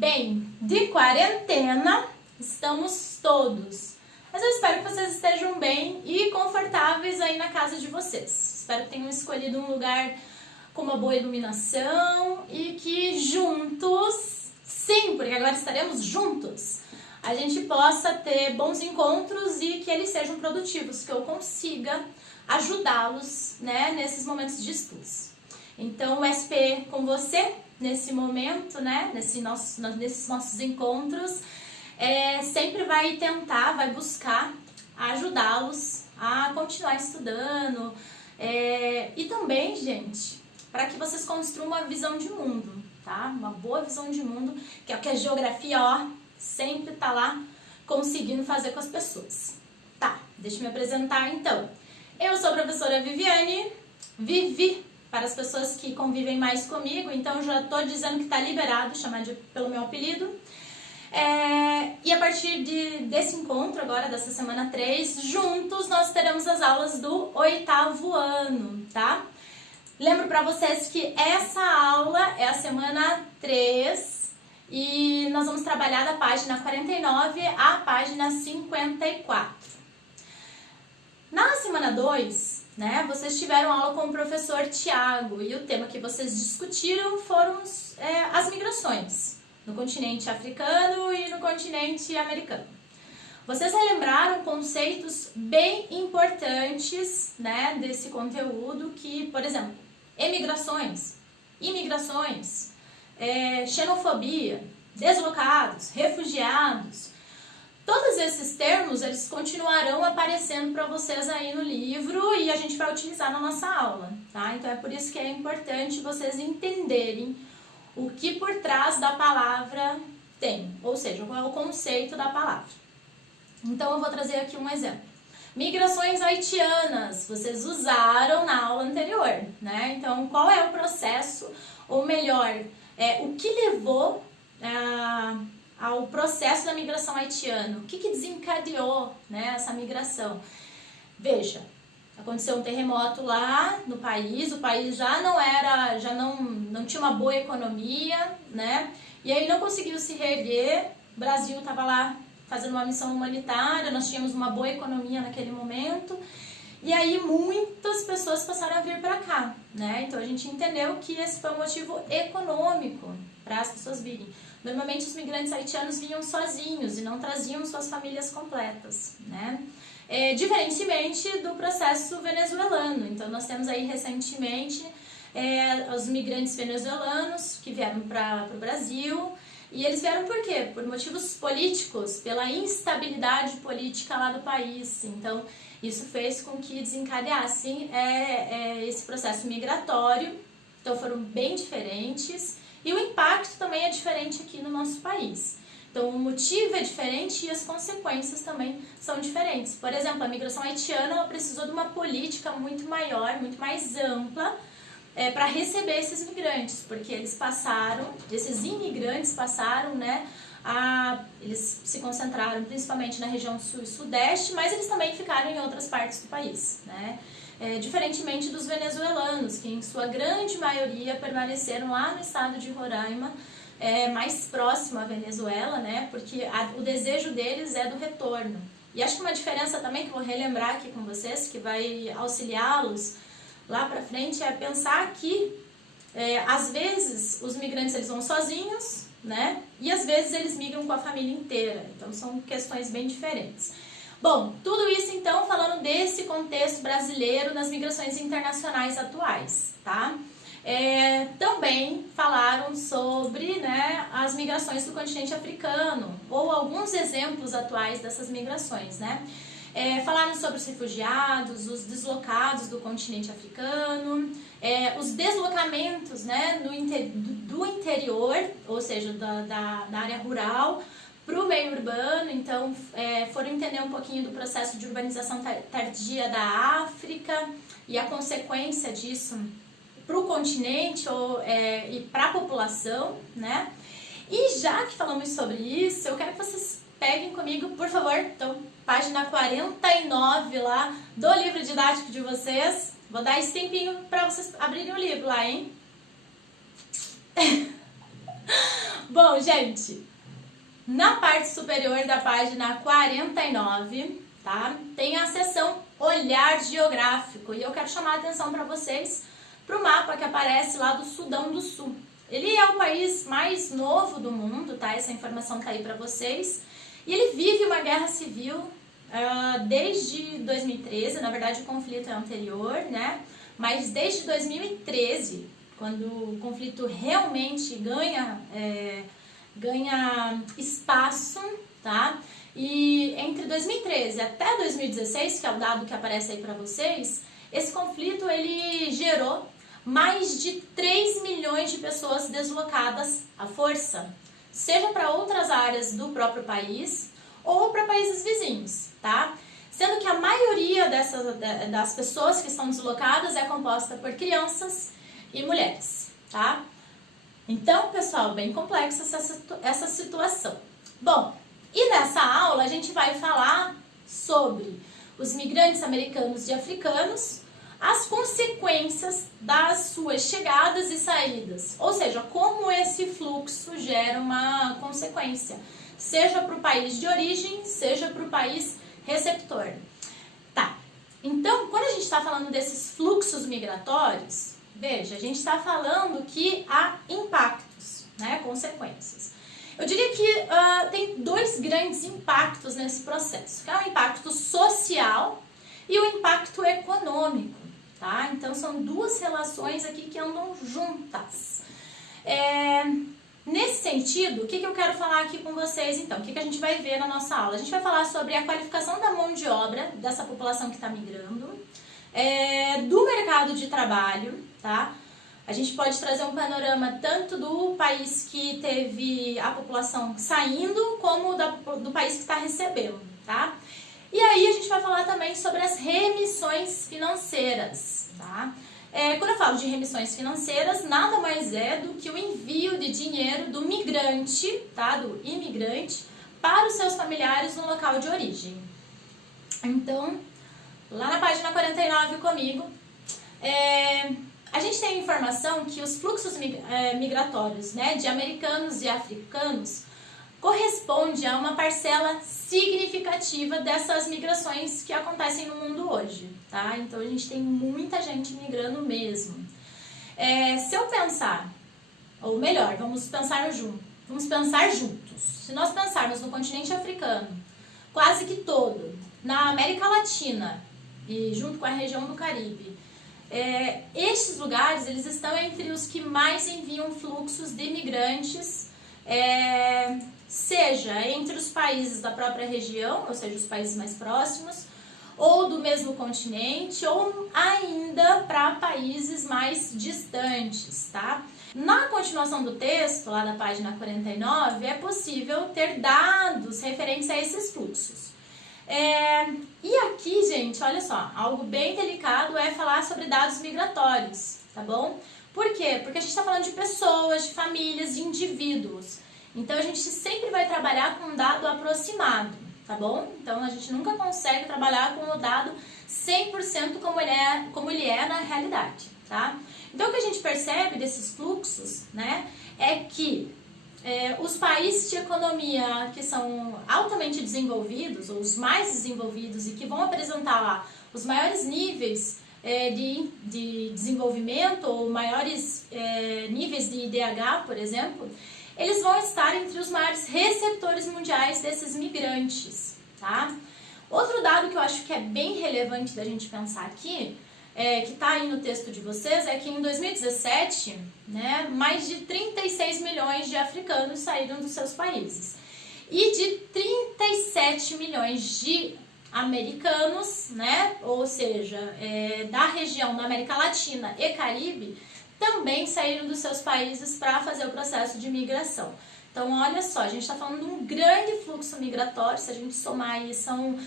Bem, de quarentena estamos todos, mas eu espero que vocês estejam bem e confortáveis aí na casa de vocês. Espero que tenham escolhido um lugar com uma boa iluminação e que juntos, sim, porque agora estaremos juntos, a gente possa ter bons encontros e que eles sejam produtivos, que eu consiga ajudá-los, né, nesses momentos de estudos. Então, o SPE com você, nesse momento, né, nesses nossos encontros, sempre vai tentar, vai buscar ajudá-los a continuar estudando e também, gente, para que vocês construam uma visão de mundo, tá? Uma boa visão de mundo, que é o que a geografia, ó, sempre tá lá conseguindo fazer com as pessoas. Tá, deixa eu me apresentar então. Eu sou a professora Viviane, Vivi, para as pessoas que convivem mais comigo, então já tô dizendo que tá liberado chamar pelo meu apelido. E a partir desse encontro agora, dessa semana 3, juntos nós teremos as aulas do 8º ano, tá? Lembro para vocês que essa aula é a semana 3 e nós vamos trabalhar da página 49 à página 54. Na semana 2, né, vocês tiveram aula com o professor Tiago e o tema que vocês discutiram foram as migrações no continente africano e no continente americano. Vocês relembraram conceitos bem importantes, né, desse conteúdo que, por exemplo, emigrações, imigrações, xenofobia, deslocados, refugiados. Todos esses termos, eles continuarão aparecendo para vocês aí no livro e a gente vai utilizar na nossa aula, tá? Então é por isso que é importante vocês entenderem o que por trás da palavra tem, ou seja, qual é o conceito da palavra. Então eu vou trazer aqui um exemplo. Migrações haitianas, vocês usaram na aula anterior, né? Então qual é o processo, ou melhor, o que levou ao processo da migração haitiana? O que desencadeou, né, essa migração? Veja, aconteceu um terremoto lá no país, o país já não tinha uma boa economia, né? E aí não conseguiu se reerguer, o Brasil estava lá fazendo uma missão humanitária, nós tínhamos uma boa economia naquele momento, e aí muitas pessoas passaram a vir para cá, né? Então a gente entendeu que esse foi um motivo econômico para as pessoas virem. Normalmente os migrantes haitianos vinham sozinhos e não traziam suas famílias completas, né? Diferentemente do processo venezuelano. Então nós temos aí recentemente os migrantes venezuelanos que vieram para o Brasil. E eles vieram por quê? Por motivos políticos, pela instabilidade política lá do país. Então isso fez com que desencadeassem esse processo migratório. Então foram bem diferentes. E o impacto também é diferente aqui no nosso país. Então o motivo é diferente e as consequências também são diferentes. Por exemplo, a migração haitiana ela precisou de uma política muito maior, muito mais ampla, para receber esses migrantes, porque esses imigrantes passaram, né, eles se concentraram principalmente na região sul e sudeste, mas eles também ficaram em outras partes do país, né? Diferentemente dos venezuelanos, que em sua grande maioria permaneceram lá no estado de Roraima, mais próximo à Venezuela, né? Porque o desejo deles é do retorno. E acho que uma diferença também que eu vou relembrar aqui com vocês, que vai auxiliá-los lá para frente, é pensar que às vezes os migrantes eles vão sozinhos, né? E às vezes eles migram com a família inteira. Então são questões bem diferentes. Bom, tudo isso então falando desse contexto brasileiro nas migrações internacionais atuais, tá? Também falaram sobre, né, as migrações do continente africano, ou alguns exemplos atuais dessas migrações, né? Falaram sobre os refugiados, os deslocados do continente africano, os deslocamentos, né, do interior, ou seja, da área rural, para o meio urbano. Então foram entender um pouquinho do processo de urbanização tardia da África e a consequência disso para o continente e para a população, né? E já que falamos sobre isso, eu quero que vocês peguem comigo, por favor, então, página 49 lá do livro didático de vocês. Vou dar esse tempinho para vocês abrirem o livro lá, hein? Bom, gente, na parte superior da página 49, tá? Tem a seção Olhar Geográfico e eu quero chamar a atenção para vocês para o mapa que aparece lá do Sudão do Sul. Ele é o país mais novo do mundo, tá? Essa informação tá aí para vocês. E ele vive uma guerra civil desde 2013, na verdade o conflito é anterior, né? Mas desde 2013, quando o conflito realmente ganha espaço, tá? E entre 2013 até 2016, que é o dado que aparece aí para vocês, esse conflito ele gerou mais de 3 milhões de pessoas deslocadas à força, seja para outras áreas do próprio país ou para países vizinhos, tá? Sendo que a maioria das pessoas que estão deslocadas é composta por crianças e mulheres, tá? Então, pessoal, bem complexa essa situação. Bom, e nessa aula a gente vai falar sobre os migrantes americanos e africanos, as consequências das suas chegadas e saídas, ou seja, como esse fluxo gera uma consequência, seja para o país de origem, seja para o país receptor. Tá, então quando a gente está falando desses fluxos migratórios, veja, a gente está falando que há impactos, né, consequências. Eu diria que tem dois grandes impactos nesse processo, que é o impacto social e o impacto econômico, tá? Então são duas relações aqui que andam juntas. Nesse sentido, o que eu quero falar aqui com vocês então? O que a gente vai ver na nossa aula? A gente vai falar sobre a qualificação da mão de obra dessa população que está migrando, do mercado de trabalho, tá? A gente pode trazer um panorama tanto do país que teve a população saindo, como do país que está recebendo, tá? E aí a gente vai falar também sobre as remissões financeiras, tá? Quando eu falo de remissões financeiras, nada mais é do que o envio de dinheiro do migrante, tá? Do imigrante, para os seus familiares no local de origem. Então, lá na página 49 comigo, a gente tem informação que os fluxos migratórios, né, de americanos e africanos corresponde a uma parcela significativa dessas migrações que acontecem no mundo hoje, tá? Então a gente tem muita gente migrando mesmo. Se eu pensar, ou melhor, vamos pensar juntos. Se nós pensarmos no continente africano, quase que todo, na América Latina e junto com a região do Caribe, estes lugares eles estão entre os que mais enviam fluxos de imigrantes, seja entre os países da própria região, ou seja, os países mais próximos, ou do mesmo continente, ou ainda para países mais distantes, tá? Na continuação do texto, lá da página 49, é possível ter dados referentes a esses fluxos. E aqui, gente, olha só, algo bem delicado é falar sobre dados migratórios, tá bom? Por quê? Porque a gente está falando de pessoas, de famílias, de indivíduos. Então, a gente sempre vai trabalhar com um dado aproximado, tá bom? Então, a gente nunca consegue trabalhar com o dado 100% como ele é na realidade, tá? Então, o que a gente percebe desses fluxos, né, é que os países de economia que são altamente desenvolvidos, ou os mais desenvolvidos e que vão apresentar lá os maiores níveis de desenvolvimento ou maiores níveis de IDH, por exemplo, eles vão estar entre os maiores receptores mundiais desses migrantes, tá? Outro dado que eu acho que é bem relevante da gente pensar aqui, que está aí no texto de vocês, é que em 2017, né, mais de 36 milhões de africanos saíram dos seus países. E de 37 milhões de americanos, né, ou seja, da região da América Latina e Caribe, também saíram dos seus países para fazer o processo de migração. Então, olha só, a gente está falando de um grande fluxo migratório, se a gente somar aí, são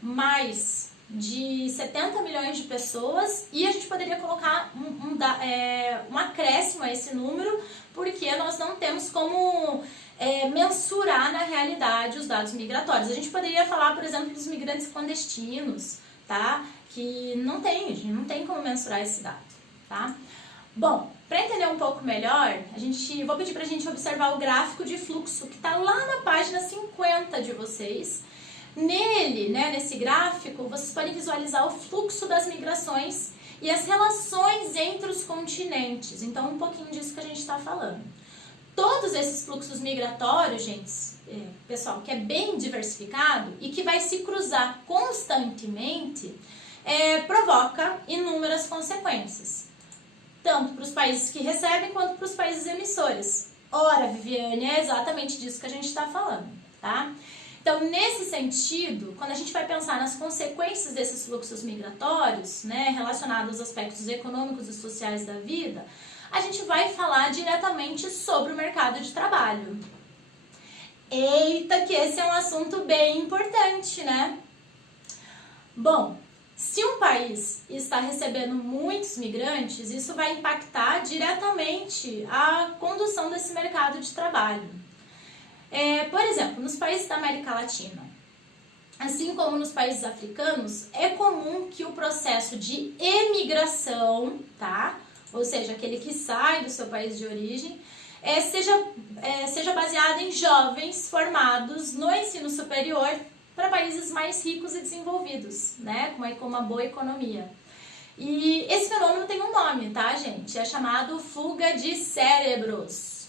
mais de 70 milhões de pessoas, e a gente poderia colocar um acréscimo a esse número, porque nós não temos como mensurar na realidade os dados migratórios. A gente poderia falar, por exemplo, dos migrantes clandestinos, tá? Que a gente não tem como mensurar esse dado, tá? Bom, Para entender um pouco melhor, vou pedir para a gente observar o gráfico de fluxo que está lá na página 50 de vocês. Nele, né, nesse gráfico, vocês podem visualizar o fluxo das migrações e as relações entre os continentes. Então, um pouquinho disso que a gente está falando. Todos esses fluxos migratórios, gente, pessoal, que é bem diversificado e que vai se cruzar constantemente, provoca inúmeras consequências, tanto para os países que recebem quanto para os países emissores. Ora, Viviane, é exatamente disso que a gente está falando, tá? Então, nesse sentido, quando a gente vai pensar nas consequências desses fluxos migratórios, né, relacionados aos aspectos econômicos e sociais da vida, a gente vai falar diretamente sobre o mercado de trabalho. Eita, que esse é um assunto bem importante, né? Bom, se um país está recebendo muitos migrantes, isso vai impactar diretamente a condução desse mercado de trabalho. Por exemplo, nos países da América Latina, assim como nos países africanos, é comum que o processo de emigração, tá? Ou seja, aquele que sai do seu país de origem, seja baseado em jovens formados no ensino superior para países mais ricos e desenvolvidos, né? Com uma boa economia. E esse fenômeno tem um nome, tá, gente? É chamado fuga de cérebros.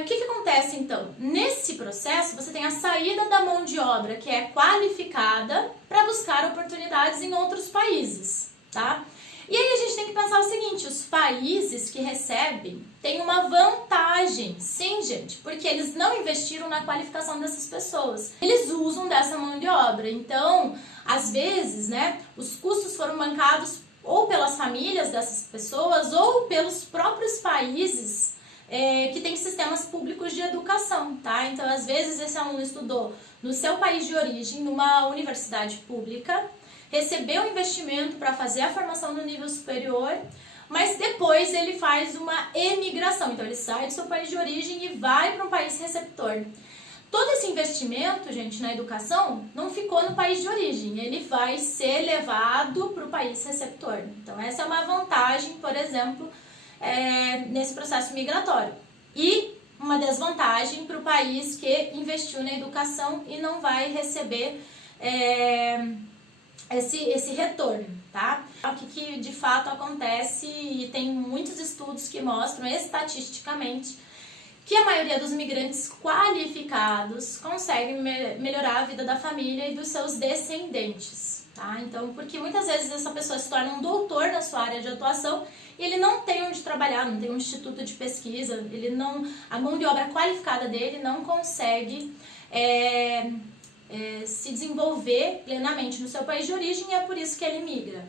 O que acontece, então? Nesse processo, você tem a saída da mão de obra que é qualificada para buscar oportunidades em outros países, tá? E aí a gente tem que pensar o seguinte, os países que recebem têm uma vantagem, sim, gente, porque eles não investiram na qualificação dessas pessoas. Eles usam dessa mão de obra, então, às vezes, né, os custos foram bancados ou pelas famílias dessas pessoas ou pelos próprios países que têm sistemas públicos de educação, tá? Então, às vezes, esse aluno estudou no seu país de origem, numa universidade pública, recebeu investimento para fazer a formação no nível superior, mas depois ele faz uma emigração. Então, ele sai do seu país de origem e vai para um país receptor. Todo esse investimento, gente, na educação, não ficou no país de origem. Ele vai ser levado para o país receptor. Então, essa é uma vantagem, por exemplo, nesse processo migratório. E uma desvantagem para o país que investiu na educação e não vai receber esse retorno, tá? O que de fato acontece, e tem muitos estudos que mostram estatisticamente que a maioria dos migrantes qualificados conseguem melhorar a vida da família e dos seus descendentes, tá? Então, porque muitas vezes essa pessoa se torna um doutor na sua área de atuação e ele não tem onde trabalhar, não tem um instituto de pesquisa, a mão de obra qualificada dele não consegue se desenvolver plenamente no seu país de origem, e é por isso que ele migra.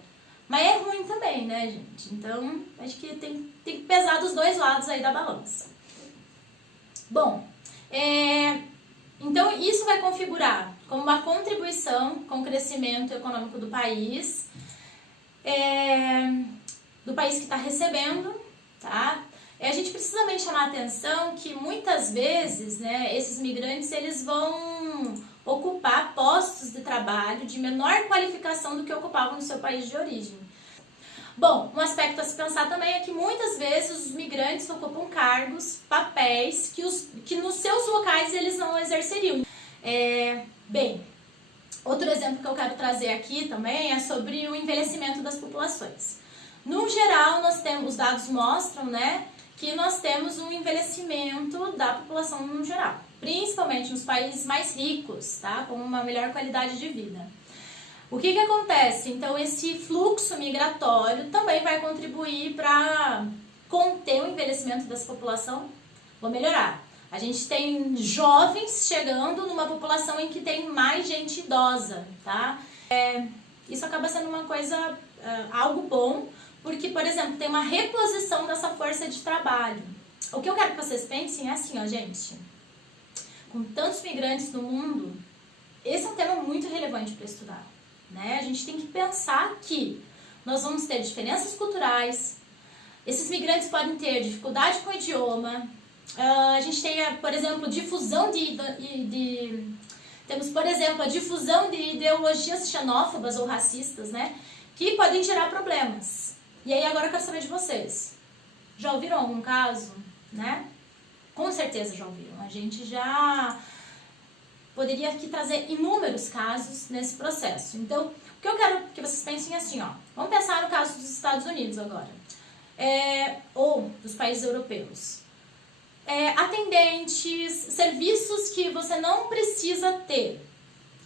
Mas é ruim também, né, gente? Então, acho que tem que pesar dos dois lados aí da balança. Bom, então isso vai configurar como uma contribuição com o crescimento econômico do país que está recebendo, tá? A gente precisa também chamar a atenção que muitas vezes, né, esses migrantes eles vão ocupar postos de trabalho de menor qualificação do que ocupavam no seu país de origem. Bom, um aspecto a se pensar também é que muitas vezes os migrantes ocupam cargos, papéis que nos seus locais eles não exerceriam. Bem, outro exemplo que eu quero trazer aqui também é sobre o envelhecimento das populações. No geral, os dados mostram, né, que nós temos um envelhecimento da população no geral, principalmente nos países mais ricos, tá, com uma melhor qualidade de vida. O que acontece? Então, esse fluxo migratório também vai contribuir para conter o envelhecimento dessa população. Vou melhorar. A gente tem jovens chegando numa população em que tem mais gente idosa, tá? Isso acaba sendo uma coisa, algo bom, porque, por exemplo, tem uma reposição dessa força de trabalho. O que eu quero que vocês pensem é assim, ó, gente. Com tantos migrantes no mundo, esse é um tema muito relevante para estudar, né? A gente tem que pensar que nós vamos ter diferenças culturais, esses migrantes podem ter dificuldade com o idioma, a gente tem, por exemplo, temos, por exemplo, a difusão de ideologias xenófobas ou racistas, né? Que podem gerar problemas. E aí agora eu quero saber de vocês. Já ouviram algum caso, né? Com certeza já ouviram. A gente já poderia aqui trazer inúmeros casos nesse processo. Então, o que eu quero que vocês pensem assim, ó. Vamos pensar no caso dos Estados Unidos agora. Ou dos países europeus. Atendentes, serviços que você não precisa ter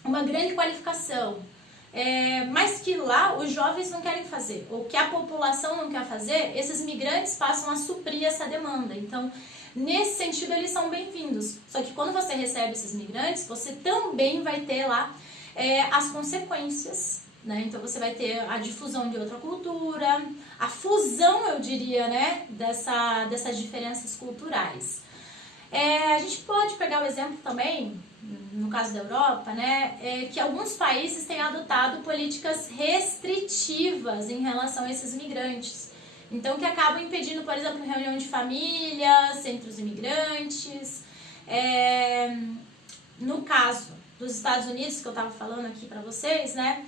uma grande qualificação, mas que lá os jovens não querem fazer, ou que a população não quer fazer, esses migrantes passam a suprir essa demanda. Então, nesse sentido, eles são bem-vindos. Só que quando você recebe esses migrantes, você também vai ter lá as consequências, né? Então, você vai ter a difusão de outra cultura, a fusão, eu diria, né, dessas diferenças culturais. A gente pode pegar o exemplo também, no caso da Europa, né, que alguns países têm adotado políticas restritivas em relação a esses migrantes. Então, que acabam impedindo, por exemplo, reunião de famílias entre os imigrantes. No caso dos Estados Unidos, que eu estava falando aqui para vocês, né,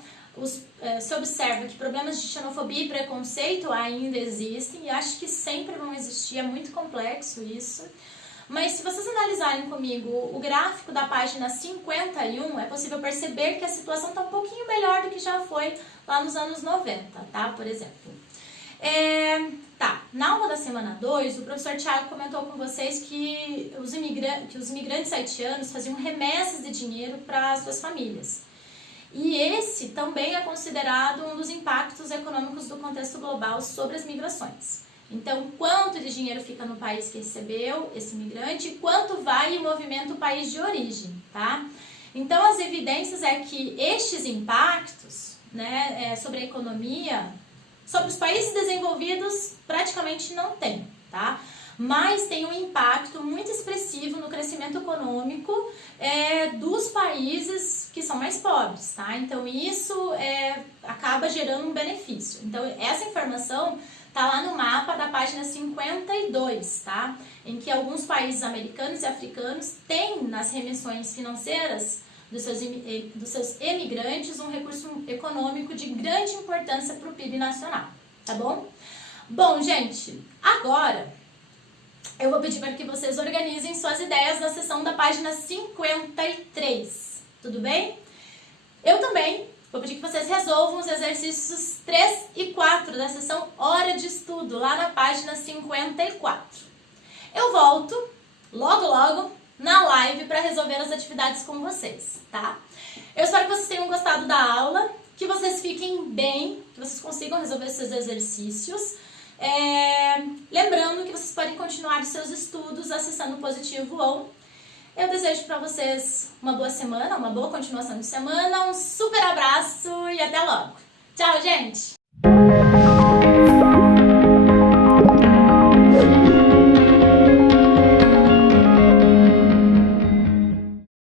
se observa que problemas de xenofobia e preconceito ainda existem, e acho que sempre vão existir, é muito complexo isso. Mas se vocês analisarem comigo o gráfico da página 51, é possível perceber que a situação está um pouquinho melhor do que já foi lá nos anos 90, tá? Por exemplo. Na aula da semana 2, o professor Thiago comentou com vocês que os imigrantes haitianos faziam remessas de dinheiro para suas famílias. E esse também é considerado um dos impactos econômicos do contexto global sobre as migrações. Então, quanto de dinheiro fica no país que recebeu esse imigrante e quanto vai e movimenta o país de origem, tá? Então, as evidências é que estes impactos, né, sobre a economia, sobre os países desenvolvidos, praticamente não tem, tá? Mas tem um impacto muito expressivo no crescimento econômico dos países que são mais pobres, tá? Então, isso acaba gerando um benefício. Então, essa informação tá lá no mapa da página 52, tá? Em que alguns países americanos e africanos têm nas remissões financeiras dos seus emigrantes um recurso econômico de grande importância para o PIB nacional, tá bom? Bom, gente, agora eu vou pedir para que vocês organizem suas ideias na seção da página 53, tudo bem? Eu também vou pedir que vocês resolvam os exercícios 3 e 4 da seção Hora de Estudo, lá na página 54. Eu volto logo na live para resolver as atividades com vocês, tá? Eu espero que vocês tenham gostado da aula, que vocês fiquem bem, que vocês consigam resolver seus exercícios. Lembrando que vocês podem continuar os seus estudos acessando o Positivo On. Eu desejo para vocês uma boa semana, uma boa continuação de semana, um super abraço e até logo. Tchau, gente!